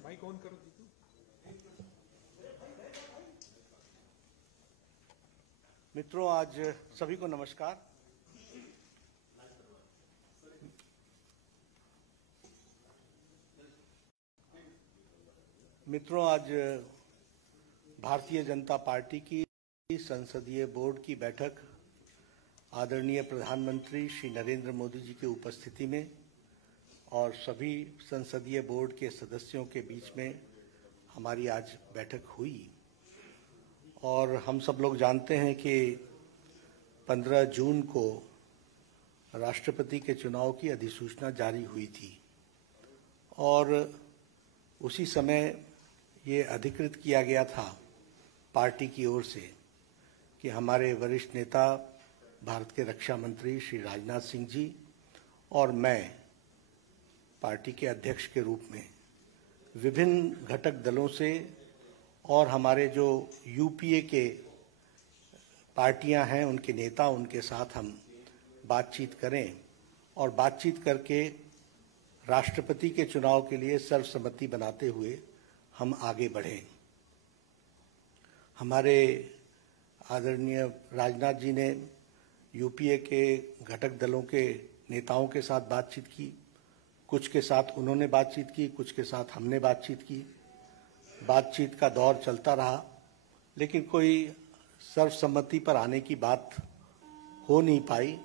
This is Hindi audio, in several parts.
माइक ऑन करो जीतू। मित्रों, आज सभी को नमस्कार। मित्रों, आज भारतीय जनता पार्टी की संसदीय बोर्ड की बैठक आदरणीय प्रधानमंत्री श्री नरेंद्र मोदी जी की उपस्थिति में और सभी संसदीय बोर्ड के सदस्यों के बीच में हमारी आज बैठक हुई। और हम सब लोग जानते हैं कि 15 जून को राष्ट्रपति के चुनाव की अधिसूचना जारी हुई थी और उसी समय ये अधिकृत किया गया था पार्टी की ओर से कि हमारे वरिष्ठ नेता भारत के रक्षा मंत्री श्री राजनाथ सिंह जी और मैं पार्टी के अध्यक्ष के रूप में विभिन्न घटक दलों से और हमारे जो यूपीए के पार्टियां हैं उनके नेता, उनके साथ हम बातचीत करें और बातचीत करके राष्ट्रपति के चुनाव के लिए सर्वसम्मति बनाते हुए हम आगे बढ़ें। हमारे आदरणीय राजनाथ जी ने यूपीए के घटक दलों के नेताओं के साथ बातचीत की, कुछ के साथ उन्होंने बातचीत की, कुछ के साथ हमने बातचीत की। बातचीत का दौर चलता रहा, लेकिन कोई सर्वसम्मति पर आने की बात हो नहीं पाई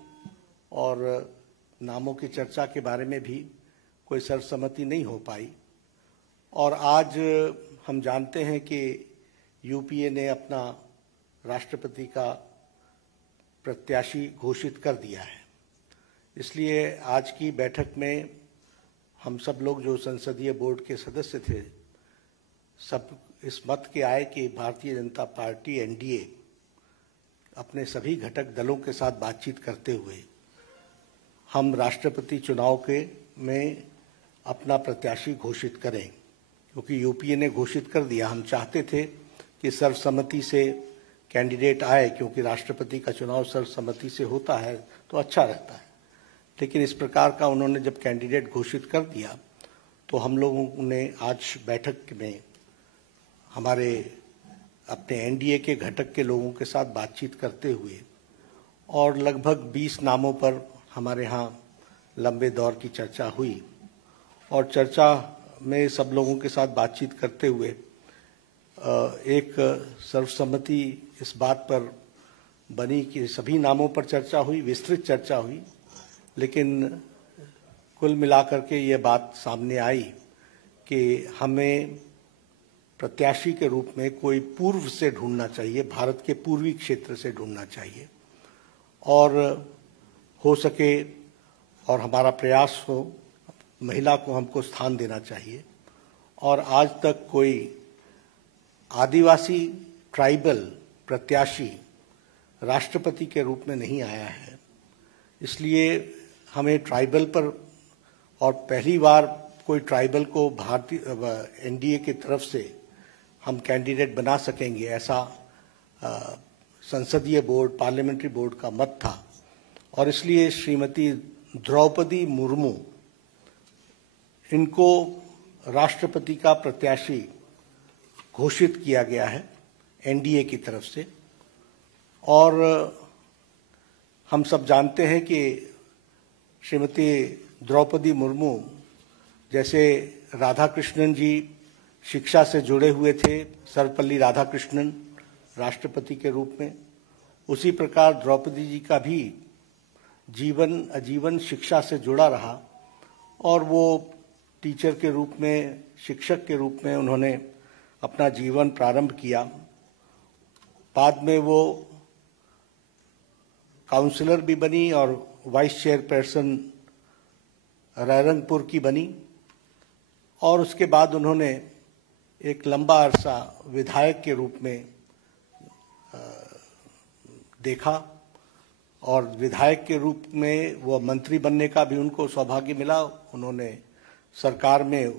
और नामों की चर्चा के बारे में भी कोई सर्वसम्मति नहीं हो पाई। और आज हम जानते हैं कि यूपीए ने अपना राष्ट्रपति का प्रत्याशी घोषित कर दिया है। इसलिए आज की बैठक में हम सब लोग जो संसदीय बोर्ड के सदस्य थे, सब इस मत के आए कि भारतीय जनता पार्टी एनडीए अपने सभी घटक दलों के साथ बातचीत करते हुए हम राष्ट्रपति चुनाव के में अपना प्रत्याशी घोषित करें, क्योंकि यूपीए ने घोषित कर दिया। हम चाहते थे कि सर्वसम्मति से कैंडिडेट आए, क्योंकि राष्ट्रपति का चुनाव सर्वसम्मति से होता है तो अच्छा रहता है। लेकिन इस प्रकार का उन्होंने जब कैंडिडेट घोषित कर दिया तो हम लोगों ने आज बैठक में हमारे अपने एनडीए के घटक के लोगों के साथ बातचीत करते हुए और लगभग 20 नामों पर हमारे यहाँ लंबे दौर की चर्चा हुई और चर्चा में सब लोगों के साथ बातचीत करते हुए एक सर्वसम्मति इस बात पर बनी कि सभी नामों पर चर्चा हुई, विस्तृत चर्चा हुई, लेकिन कुल मिलाकर के ये बात सामने आई कि हमें प्रत्याशी के रूप में कोई पूर्व से ढूंढना चाहिए, भारत के पूर्वी क्षेत्र से ढूंढना चाहिए और हो सके और हमारा प्रयास हो महिला को हमको स्थान देना चाहिए। और आज तक कोई आदिवासी ट्राइबल प्रत्याशी राष्ट्रपति के रूप में नहीं आया है, इसलिए हमें ट्राइबल पर और पहली बार कोई ट्राइबल को भारतीय एनडीए की तरफ से हम कैंडिडेट बना सकेंगे, ऐसा संसदीय बोर्ड, पार्लियामेंट्री बोर्ड का मत था। और इसलिए श्रीमती द्रौपदी मुर्मू, इनको राष्ट्रपति का प्रत्याशी घोषित किया गया है एनडीए की तरफ से। और हम सब जानते हैं कि श्रीमती द्रौपदी मुर्मू जैसे राधाकृष्णन जी शिक्षा से जुड़े हुए थे, सर्वपल्ली राधाकृष्णन राष्ट्रपति के रूप में, उसी प्रकार द्रौपदी जी का भी जीवन आजीवन शिक्षा से जुड़ा रहा और वो टीचर के रूप में, शिक्षक के रूप में उन्होंने अपना जीवन प्रारंभ किया। बाद में वो काउंसलर भी बनी और वाइस चेयरपर्सन रायरंगपुर की बनी और उसके बाद उन्होंने एक लंबा अरसा विधायक के रूप में देखा और विधायक के रूप में वो मंत्री बनने का भी उनको सौभाग्य मिला। उन्होंने सरकार में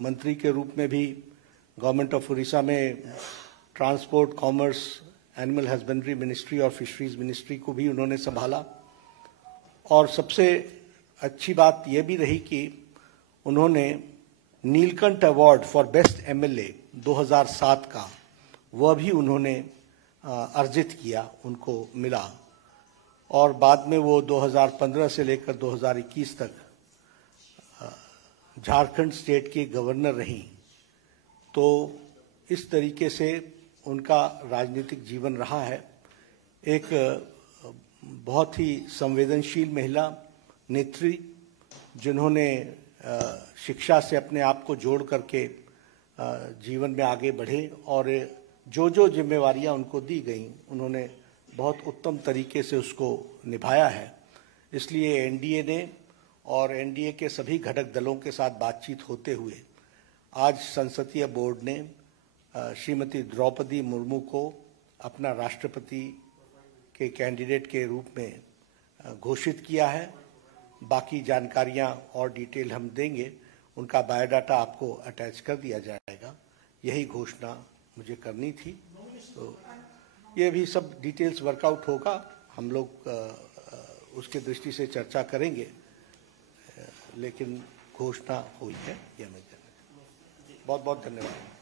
मंत्री के रूप में भी गवर्नमेंट ऑफ उड़ीसा में transport, commerce, animal husbandry ministry और फिशरीज मिनिस्ट्री को भी उन्होंने संभाला। और सबसे अच्छी बात यह भी रही कि उन्होंने Neelkanth award for best MLA 2007 का वह भी उन्होंने अर्जित किया, उनको मिला। और बाद में वो 2015 से लेकर 2021 तक झारखंड स्टेट की गवर्नर रहीं। तो इस तरीके से उनका राजनीतिक जीवन रहा है। एक बहुत ही संवेदनशील महिला नेत्री, जिन्होंने शिक्षा से अपने आप को जोड़ करके जीवन में आगे बढ़े और जो जो जिम्मेवारियां उनको दी गई उन्होंने बहुत उत्तम तरीके से उसको निभाया है। इसलिए एनडीए ने और एनडीए के सभी घटक दलों के साथ बातचीत होते हुए आज संसदीय बोर्ड ने श्रीमती द्रौपदी मुर्मू को अपना राष्ट्रपति के कैंडिडेट के रूप में घोषित किया है। बाकी जानकारियां और डिटेल हम देंगे, उनका बायोडाटा आपको अटैच कर दिया जाएगा। यही घोषणा मुझे करनी थी। तो ये भी सब डिटेल्स वर्कआउट होगा, हम लोग उसके दृष्टि से चर्चा करेंगे, लेकिन घोषणा हुई है। यह मैं बहुत बहुत धन्यवाद।